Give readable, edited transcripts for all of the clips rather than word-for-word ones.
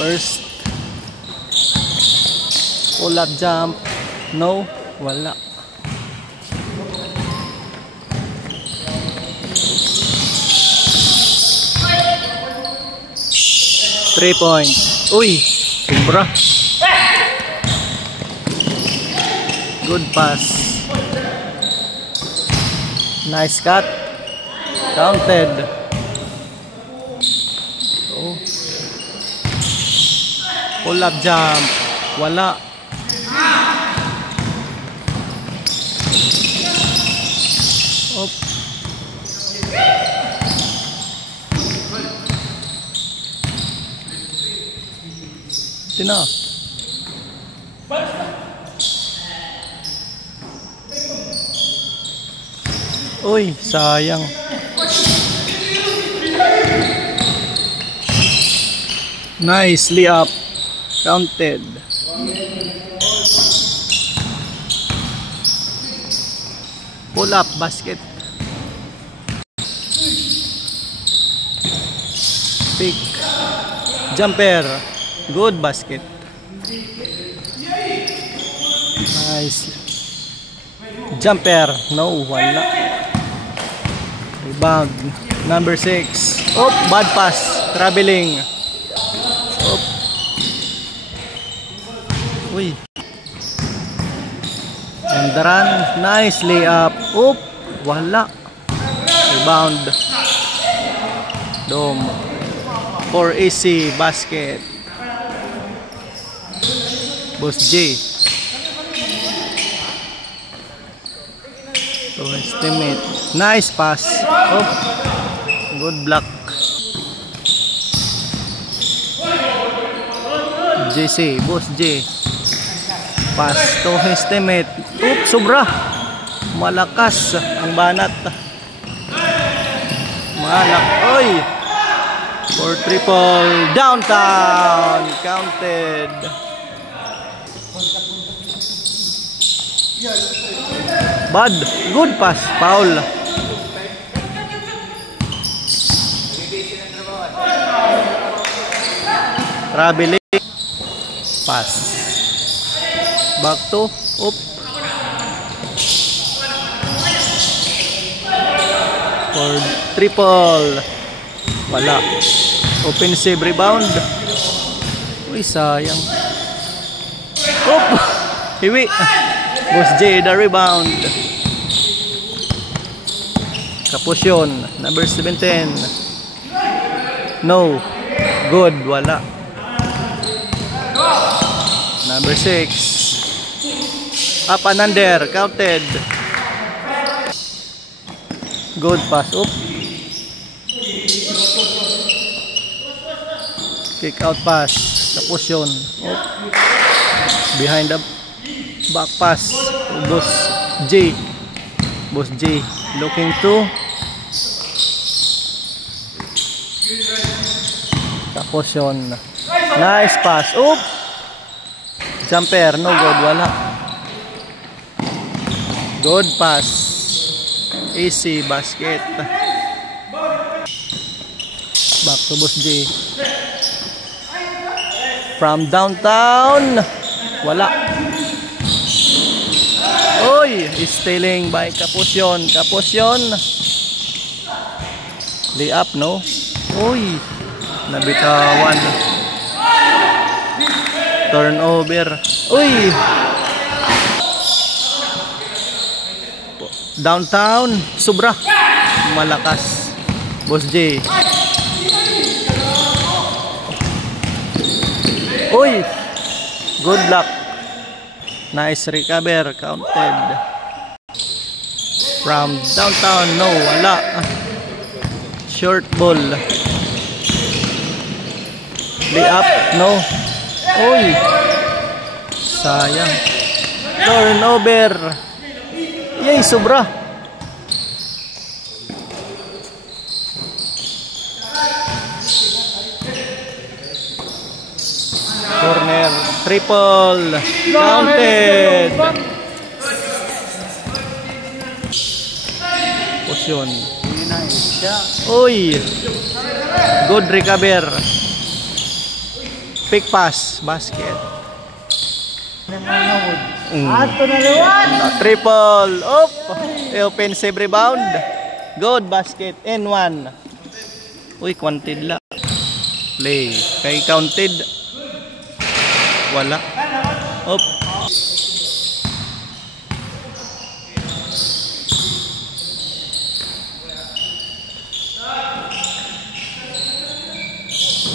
First pull up jump. No, wala. Three-point. Uy, sobra. Good pass. Nice cut. Counted. Oh. Pull up jump. Wala. Op. Tina. Uy, sayang. Nicely up. Counted. Pull up basket. Pick. Jumper. Good basket. Nice. Jumper. No, wala. Rebound. Number 6. Oh, bad pass. Traveling. Oh. Uy. And the run. Nicely up. Oh, wala. Rebound. Dome. For easy basket. Boss J. To his teammate. Nice pass. Oh, good block. JC. Boss J. Pass to his teammate. Oop, sobra. Malakas ang banat. Malak. Oy. For triple. Downtown. Counted. Bad. Good pass. Foul. Traveling. Pass. Back to. Oop. For triple. Wala. Offensive rebound. Uy, sayang. Oop. Hiwi. Boss J, the rebound. Kapusyon. Number 17. No. Good. Wala. Number 6. Up and under. Counted. Good pass. Oop. Kick out pass. Kapusyon. Oop. Behind the back pass. Boss J. Boss J. Looking to. Kapusyon. Nice pass. Oop. Jumper. No good. Wala. Good pass. Easy basket. Back to Boss J. From downtown. Wala. Oy, stealing by Kapusyon. Kapusyon. Lay up, no? Oy, nabitawan. Turnover. Uy. Downtown. Sobra. Malakas. Boss J. Uy. Good luck. Nice recover. Counted. From downtown. No. Wala. Short ball. Lay up. No. Uy. Sayang. Turnover. Yay, sobra. Corner. Triple. Counted. Position. Uy. Good recover. Pick pass, basket. Ato na luwan. Triple. Up. Offensive rebound. Good basket. N1. Uy, counted la. Play. Kay counted. Wala. Up.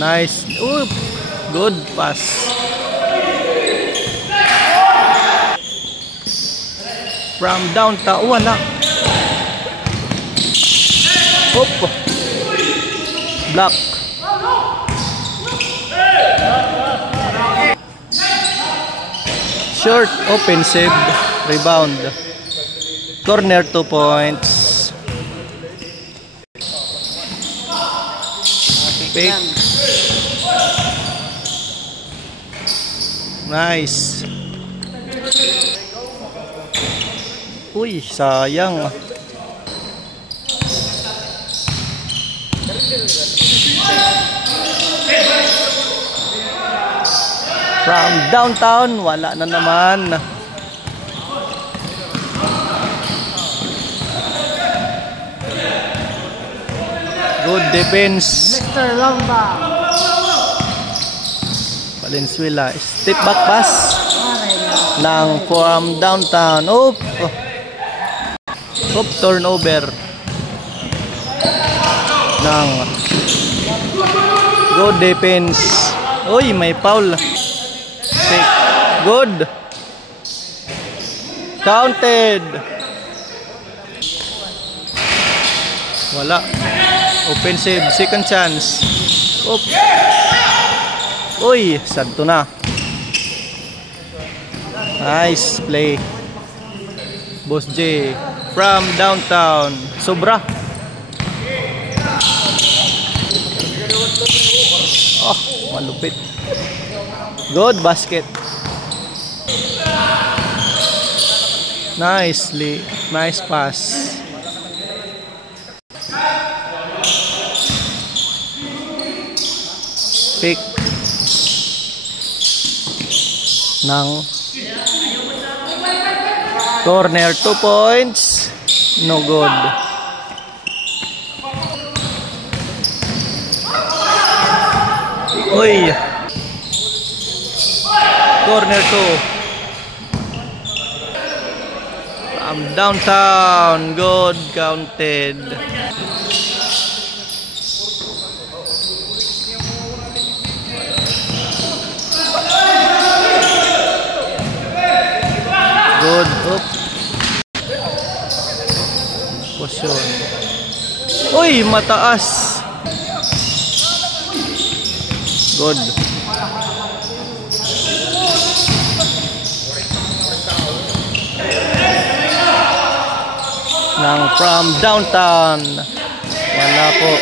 Nice. Oop. Good pass. From downtown. Wala. Oop. Block. Short. Offensive. Rebound. Corner 2 points. Pick. Nice. Uy, sayang. From downtown, wala na naman. Good defense. Mr. Lamba. Valenzuela, step back pass ng from downtown. Oop. Oop, turnover ng good defense. Uy, may foul. Good. Counted. Wala. Offensive, second chance. Oop. Uy, santo na. Nice play. Boss J from downtown. Sobra. Oh, malupit. Good basket. Nicely. Nice pass. Pick ng corner 2 points. No good. Uy. Corner 2. From downtown. Good, counted. Good. Oop. Position. Uy, mataas. Good. Nang from downtown. Wala po.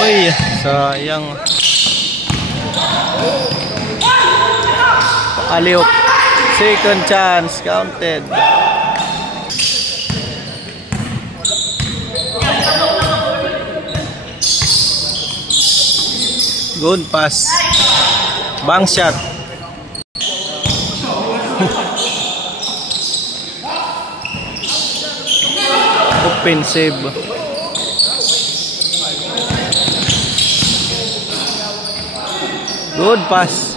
Uy, sayang. Aliop. Second chance, counted. Good pass. Bank shot. Offensive. Good pass.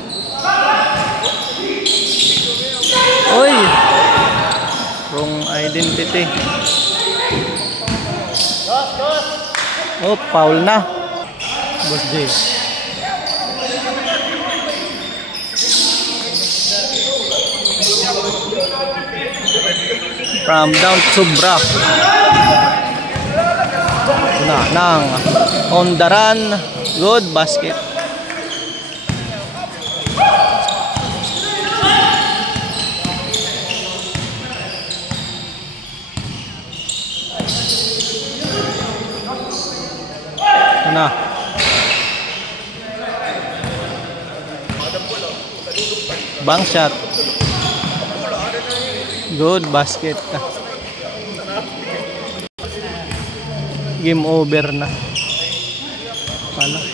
Oy. Wrong identity. Oh, foul na. Boss J. From down Sobra. Na nang on the run. Good basket. Na. Bank shot. Good basket. Game over na. Paano?